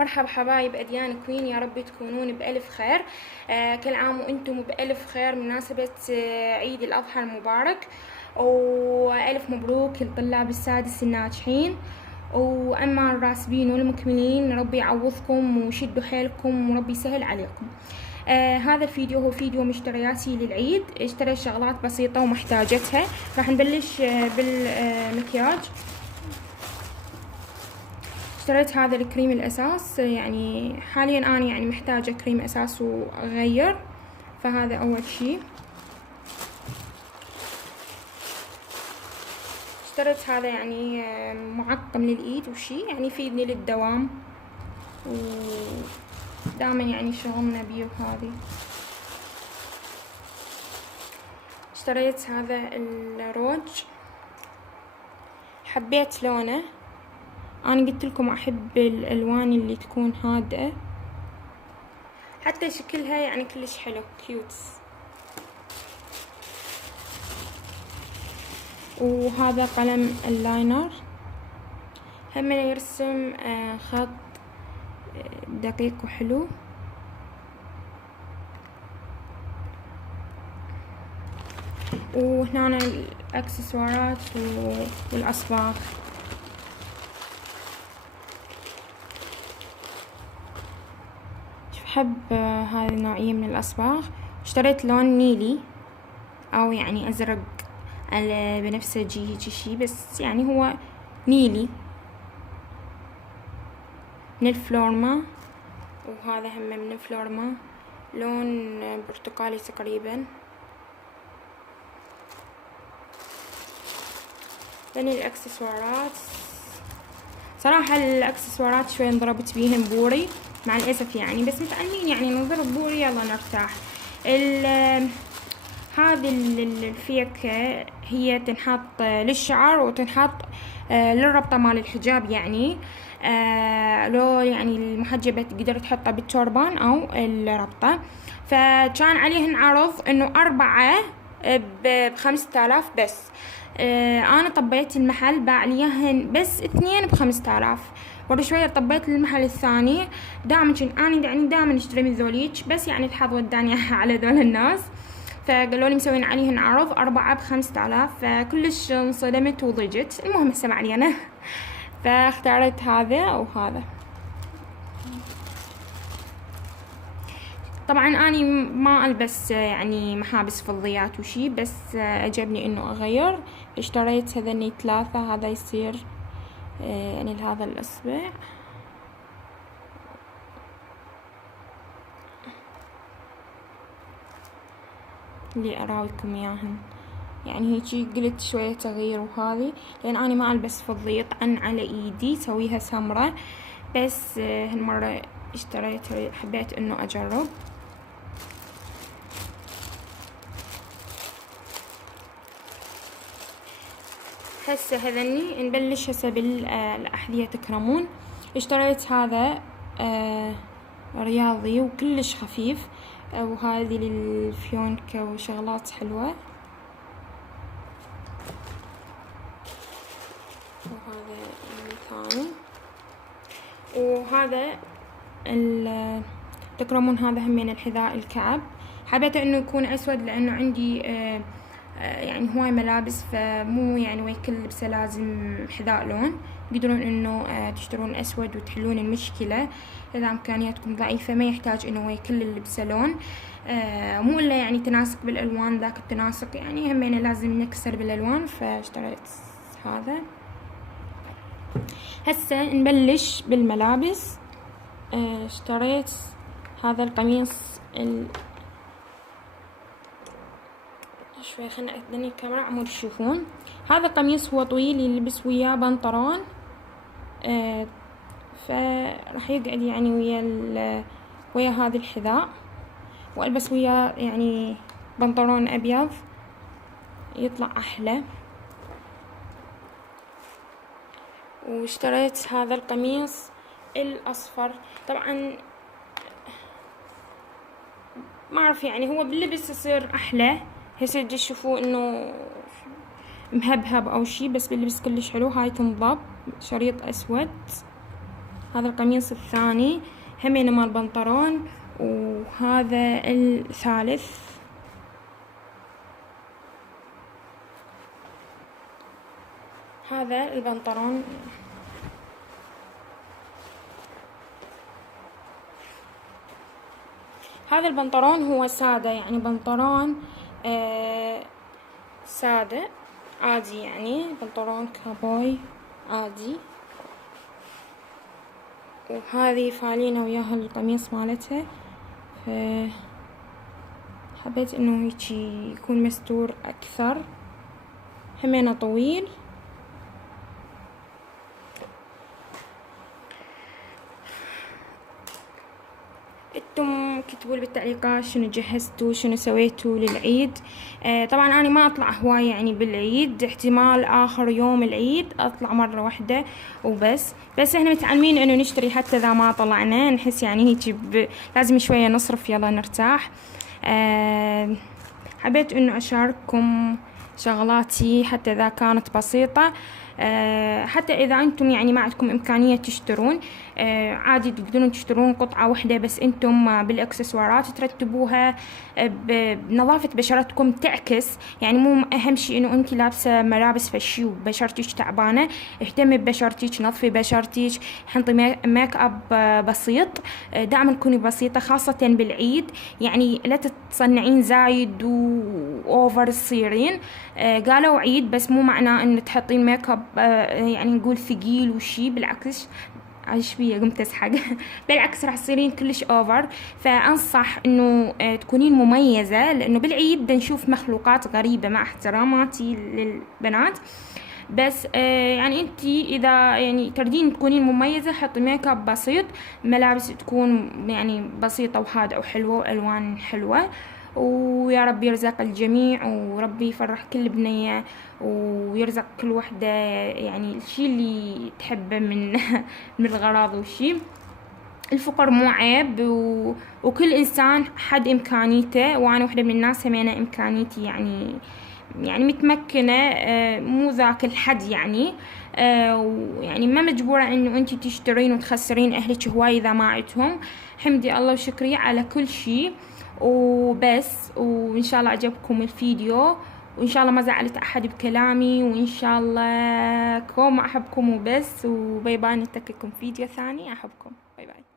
مرحبا حبايب أديان كوين، يا رب تكونون بألف خير. كل عام وأنتم بألف خير بمناسبة عيد الأضحى المبارك، وألف مبروك للطلاب السادس الناجحين، وأما الراسبين والمكملين ربي يعوضكم وشدوا حيلكم وربي يسهل عليكم. هذا الفيديو هو فيديو مشترياتي للعيد. اشتريت شغلات بسيطة ومحتاجتها. راح نبلش بالمكياج. اشتريت هذا الكريم الأساس، يعني حاليا أنا يعني محتاجة كريم أساس وأغير، فهذا أول شي. اشتريت هذا يعني معقم للإيد وشي، يعني يفيدني للدوام ودائما يعني شغلنا بيه. وهذه اشتريت هذا الروج، حبيت لونه. أنا قلت لكم أحب الألوان اللي تكون هادئة، حتى شكلها يعني كلش حلو كيوت. وهذا قلم اللاينر، هم يرسم خط دقيق وحلو. وهنا الأكسسوارات والأصباغ. أحب هذه النوعية من الأصباغ. اشتريت لون نيلي أو يعني أزرق على بنفسجي هيجي شي، بس يعني هو نيلي من الفلورما، وهذا هم من الفلورما لون برتقالي تقريبا. ثاني الأكسسوارات، صراحة الأكسسوارات شوي انضربت بيهم بوري مع الأسف يعني، بس متعلمين يعني نضرب بوري يلا نرتاح. هذه الفيكة هي تنحط للشعر وتنحط للربطة مال الحجاب، يعني لو يعني المحجبة تقدر تحطها بالتوربان أو الربطة. فكان عليهن عرض إنه 4 ب5000 بس. أنا طبيت المحل باع ليهن بس 2 ب5000. ورا شوية طبيت المحل الثاني، دائما أنا يعني دائما اشتري من ذوليج، بس يعني الحظ وداني على ذول الناس، فقالوا لي مسوين عليهن عرض 4 ب5000، فكلش انصدمت وضجت. المهم هسه ما علينا، فاختارت هذا أو هذا. طبعا أنا ما ألبس يعني محابس فضيات وشي، بس عجبني إنه أغير. اشتريت هذني 3، هذا يصير يعني لهذا الأصبع، اللي أراويكم إياهن. يعني هيجي قلت شوية تغيير، وهذه لأن أنا ما ألبس فضي طعن على إيدي سويها سمرة، بس هالمرة اشتريت، حبيت إنه أجرب. هسه هذني نبلش هسه بالأحذية تكرمون. اشتريت هذا رياضي وكلش خفيف، وهذه للفيونكة وشغلات حلوة. وهذا الثاني، وهذا تكرمون هذا هم من الحذاء الكعب. حبيت انه يكون اسود لانه عندي يعني هواي ملابس، فمو يعني ويا كل لبسه لازم حذاء لون. تقدرون انه تشترون اسود وتحلون المشكلة اذا امكانياتكم ضعيفة، ما يحتاج انه ويا كل اللبسه لون. مو الا يعني تناسق بالالوان، ذاك التناسق يعني همينه لازم نكسر بالالوان، فاشتريت هذا. هسه نبلش بالملابس. اشتريت هذا القميص شوي خلنا أدني الكاميرا عمود تشوفون. هذا القميص هو طويل، يلبس وياه بنطلون، فراح يقعد يعني ويا هذا الحذاء، والبس وياه يعني بنطلون ابيض يطلع احلى. واشتريت هذا القميص الاصفر، طبعا ما اعرف يعني هو باللبس يصير احلى. هسه تشوفوا انه مهبهب او شي، بس باللبس كلش حلو. هاي تنضب شريط اسود. هذا القميص الثاني همين مال بنطلون، وهذا الثالث. هذا البنطلون. هذا البنطلون هو سادة، يعني بنطلون سادة عادي، يعني بنطلون كابوي عادي. وهذه فالينا وياها القميص مالتها، حبيت انه هيجي يكون مستور اكثر، همينه طويل. انتم كتبوا لي بالتعليقات شنو جهزتوا، شنو سويتوا للعيد. طبعا انا ما اطلع هواي يعني بالعيد، احتمال اخر يوم العيد اطلع مرة واحدة وبس. بس احنا متعلمين انه نشتري حتى اذا ما طلعنا، نحس يعني هيك لازم شوية نصرف، يلا نرتاح. حبيت انه اشارككم شغلاتي حتى اذا كانت بسيطة. حتى اذا انتم يعني ما عندكم امكانية تشترون، عادي تقدرون تشترون قطعة واحدة بس انتم بالاكسسوارات ترتبوها بنظافة بشرتكم تعكس. يعني مو اهم شيء انه انت لابسة ملابس فشي وبشرتك تعبانة، اهتمي ببشرتك، نظفي بشرتك، حطي ميك اب بسيط. دائما كوني بسيطة خاصة بالعيد، يعني لا تتصنعين زايد واوفر تصيرين. قالوا عيد بس مو معناه ان تحطين ميك اب يعني نقول ثقيل وشي، بالعكس عايش فيا قمت اسحق بالعكس راح تصيرين كلش اوفر. فانصح انه تكونين مميزة، لانه بالعيد بدنا نشوف مخلوقات غريبة، مع احتراماتي للبنات. بس يعني انتي اذا يعني تردين تكونين مميزة حطي ميك اب بسيط، ملابس تكون يعني بسيطة وهادئة وحلوة والوان حلوة. ويا رب يرزق الجميع، وربي يفرح كل بنية، ويرزق كل وحدة يعني الشي اللي تحبه من من الغراض والشي. الفقر مو عيب، وكل انسان حد امكانيته، وانا وحدة من الناس همينة امكانيتي يعني متمكنة، مو ذاك الحد يعني. ويعني ما مجبورة انه انتي تشترين وتخسرين اهلك هواي اذا ما عندهم. حمدي الله وشكري على كل شي وبس. وان شاء الله عجبكم الفيديو، وان شاء الله ما زعلت احد بكلامي، وان شاء الله كوم احبكم وبس. وباي باي، نترككم فيديو ثاني. احبكم، باي باي.